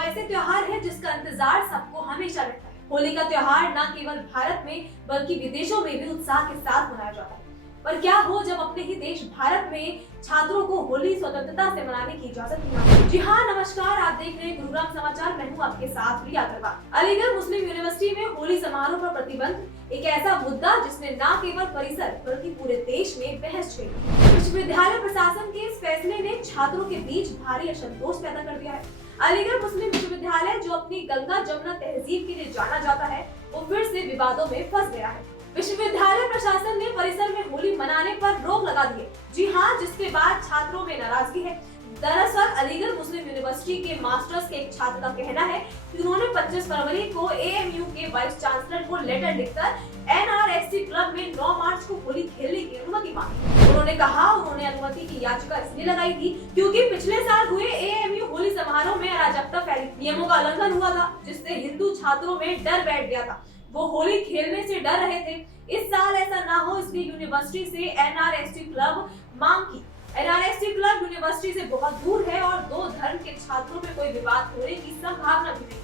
ऐसे त्योहार है जिसका इंतजार सबको हमेशा रहता है। होली का त्योहार न केवल भारत में बल्कि विदेशों में भी उत्साह के साथ मनाया जाता है। पर क्या हो जब अपने ही देश भारत में छात्रों को होली स्वतंत्रता से मनाने की इजाजत नहीं? जी हाँ, नमस्कार, आप देख रहे हैं गुरुग्राम समाचार। मैं हूँ आपके साथ प्रिया अग्रवाल। अलीगढ़ मुस्लिम यूनिवर्सिटी में होली समारोह पर प्रतिबंध एक ऐसा मुद्दा जिसने न केवल परिसर बल्कि पूरे देश में बहस छेड़ी। विश्वविद्यालय प्रशासन के इस फैसले ने छात्रों के बीच भारी असंतोष पैदा कर दिया है। अलीगढ़ मुस्लिम विश्वविद्यालय, जो अपनी गंगा जमुना तहजीब के लिए जाना जाता है, वो फिर से विवादों में फंस गया है। विश्वविद्यालय प्रशासन ने परिसर में होली मनाने पर रोक लगा दी है। जी हाँ, जिसके बाद छात्रों में नाराजगी है। दरअसल अलीगढ़ मुस्लिम यूनिवर्सिटी के मास्टर्स के एक छात्र का कहना है कि उन्होंने 25 फरवरी को एएमयू के वाइस चांसलर को लेटर लिखकर एनआरएससी क्लब में 9 मार्च को होली खेलने की अनुमति मांगी। उन्होंने कहा उन्होंने अनुमति की याचिका इसलिए लगाई थी क्योंकि पिछले साल हुए एएमयू होली समारोह में अराजकता फैली, नियमों का उल्लंघन हुआ था, जिससे हिंदू छात्रों में डर बैठ गया था। वो होली खेलने से डर रहे थे। इस साल ऐसा ना हो, इसलिए यूनिवर्सिटी से एनआरएससी क्लब मांग की। एनआरएससी क्लब यूनिवर्सिटी से बहुत दूर है और दो धर्म के छात्रों में कोई विवाद होने की संभावना भी नहीं।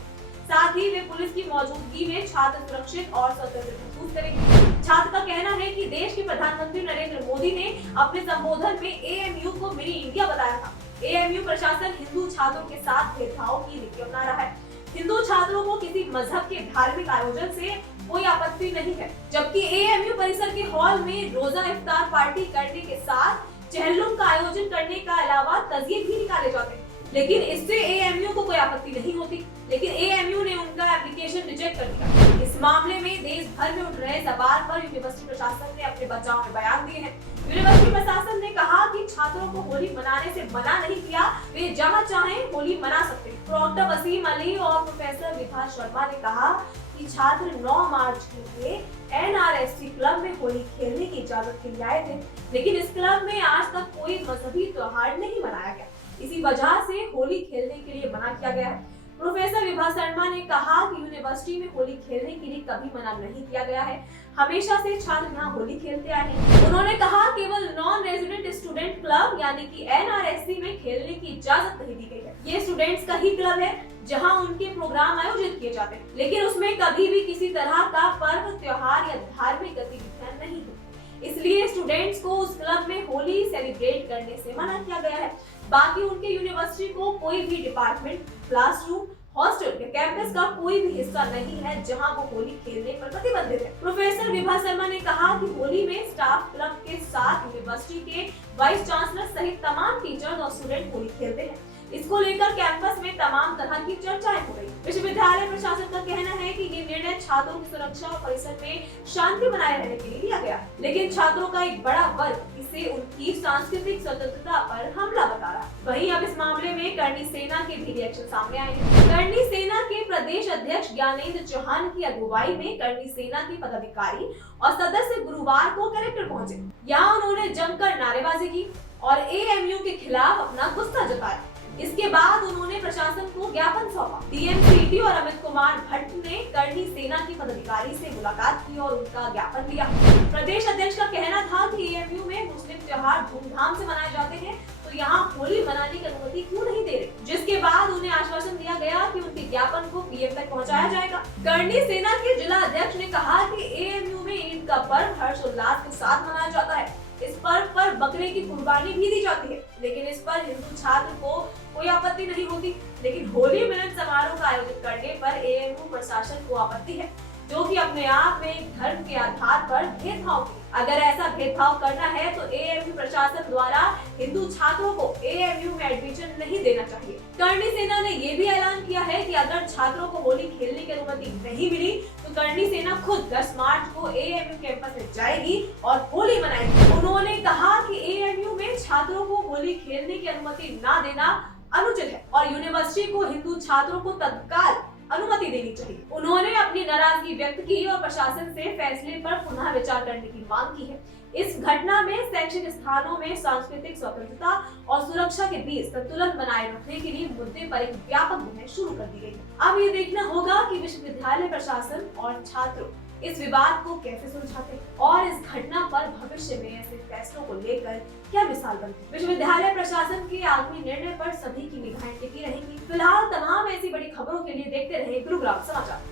साथ ही वे पुलिस की मौजूदगी में छात्र सुरक्षित और स्वतंत्र महसूस करेंगे। छात्र का कहना है कि देश के प्रधानमंत्री नरेंद्र मोदी ने अपने संबोधन में एएमयू को मिनी इंडिया बताया था। एएमयू प्रशासन हिंदू छात्रों के साथ भेदभाव की नीति अपना रहा है। हिंदू छात्रों को किसी मजहब के धार्मिक आयोजन से कोई आपत्ति नहीं है, जबकि एएमयू परिसर के हॉल में रोजा इफ्तार पार्टी करने के साथ चहलुम का आयोजन करने का अलावा तजिए भी निकाले जाते हैं, लेकिन इससे एएमयू को कोई आपत्ति नहीं होती। लेकिन एएमयू ने उनका एप्लीकेशन रिजेक्ट कर दिया। इस मामले में देश भर में उठ रहे सवाल पर यूनिवर्सिटी प्रशासन ने अपने बचाव में बयान दिए हैं। यूनिवर्सिटी प्रशासन ने कहा कि छात्रों को होली मनाने से मना नहीं किया, वे जहां चाहें होली मना सकते हैं। प्रोफेसर वसीम अली और प्रोफेसर विभा शर्मा ने कहा कि छात्र 9 मार्च के लिए एनआरएससी क्लब में होली खेलने की इजाजत के लिए आए थे, लेकिन इस क्लब में आज तक कोई मजहबी त्योहार नहीं मनाया गया। इसी वजह से होली खेलने के लिए मना किया गया है। प्रोफेसर विभा शर्मा ने कहा कि यूनिवर्सिटी में होली खेलने के लिए कभी मना नहीं किया गया है, हमेशा से छात्र यहाँ होली खेलते आए हैं। उन्होंने कहा केवल नॉन रेजिडेंट स्टूडेंट क्लब यानी कि एनआरएससी में खेलने की इजाजत नहीं दी गई है। ये स्टूडेंट्स का ही क्लब है जहाँ उनके प्रोग्राम आयोजित किए जाते हैं, लेकिन उसमें कभी भी किसी तरह का पर्व, त्योहार या धार्मिक गतिविधियां नहीं होती। इसलिए स्टूडेंट्स को उस क्लब में होली सेलिब्रेट करने से मना किया गया है। बाकी उनके यूनिवर्सिटी को कोई भी डिपार्टमेंट, क्लासरूम, हॉस्टल या कैंपस का कोई भी हिस्सा नहीं है जहां वो होली खेलने पर प्रतिबंधित है। प्रोफेसर विभा शर्मा ने कहा कि होली में स्टाफ क्लब के साथ यूनिवर्सिटी के वाइस चांसलर सहित तमाम टीचर्स और स्टूडेंट होली खेलते हैं। इसको लेकर कैंपस में तमाम तरह की चर्चाएं हो रही। विश्वविद्यालय प्रशासन का कहना है कि ये निर्णय छात्रों की सुरक्षा और परिसर में शांति बनाए रहने के लिए लिया गया, लेकिन छात्रों का एक बड़ा वर्ग इसे उनकी सांस्कृतिक स्वतंत्रता पर हमला बता रहा है। वहीं अब इस मामले में करणी सेना के भी रिएक्शन सामने आए हैं। करणी सेना के प्रदेश अध्यक्ष ज्ञानेंद्र चौहान की अगुवाई में करणी सेना के पदाधिकारी और सदस्य गुरुवार को कलेक्टर पहुंचे। यहाँ उन्होंने जमकर नारेबाजी की और एएमयू के खिलाफ अपना गुस्सा जताया। इसके बाद उन्होंने प्रशासन को ज्ञापन सौंपा। डीएम सीटी और अमित कुमार भट्ट ने करणी सेना के पदाधिकारी से मुलाकात की और उनका ज्ञापन लिया। प्रदेश अध्यक्ष का कहना था कि एएमयू में मुस्लिम त्योहार धूमधाम से मनाए जाते हैं, तो यहाँ होली मनाने की अनुमति क्यों नहीं दे रहे? जिसके बाद उन्हें आश्वासन दिया गया कि उनके ज्ञापन को पीएम तक पहुँचाया जाएगा। करणी सेना के जिला अध्यक्ष ने कहा कि एएमयू में ईद का पर्व हर्षोल्लास के साथ मनाया जाता है। इस पर्व पर बकरे की कुर्बानी भी दी जाती है, लेकिन इस पर हिंदू छात्र को कोई आपत्ति नहीं होती। लेकिन होली मिलन समारोह का आयोजन करने पर एएमयू प्रशासन को आपत्ति है, जो कि अपने आप में एक धर्म के आधार पर भेदभाव की। अगर ऐसा भेदभाव करना है तो एएमयू प्रशासन द्वारा हिंदू छात्रों को एएमयू में एडमिशन नहीं देना चाहिए। करणी सेना ने ये भी ऐलान किया है कि अगर छात्रों को होली खेलने की अनुमति नहीं मिली तो करणी सेना खुद 10 मार्च को एएमयू कैंपस में जाएगी और होली मनाएगी। उन्होंने कहा कि एएमयू में छात्रों को होली खेलने की अनुमति न देना अनुचित है और यूनिवर्सिटी को हिंदू छात्रों को तत्काल अनुमति देनी चाहिए। उन्होंने अपनी नाराजगी व्यक्त की और प्रशासन से फैसले पर पुनः विचार करने की मांग की है। इस घटना में शैक्षिक स्थानों में सांस्कृतिक स्वतंत्रता और सुरक्षा के बीच संतुलन बनाए रखने के लिए मुद्दे पर एक व्यापक मुहिम शुरू कर दी गई है। अब ये देखना होगा कि विश्वविद्यालय प्रशासन और छात्रों इस विवाद को कैसे सुलझाते और इस घटना पर भविष्य में ऐसे फैसलों को लेकर क्या मिसाल बनती। विश्वविद्यालय प्रशासन के आगामी निर्णय पर सभी की निगाहें टिकी रहेंगी। फिलहाल तमाम ऐसी बड़ी हैं गुरुग्राम समाचार।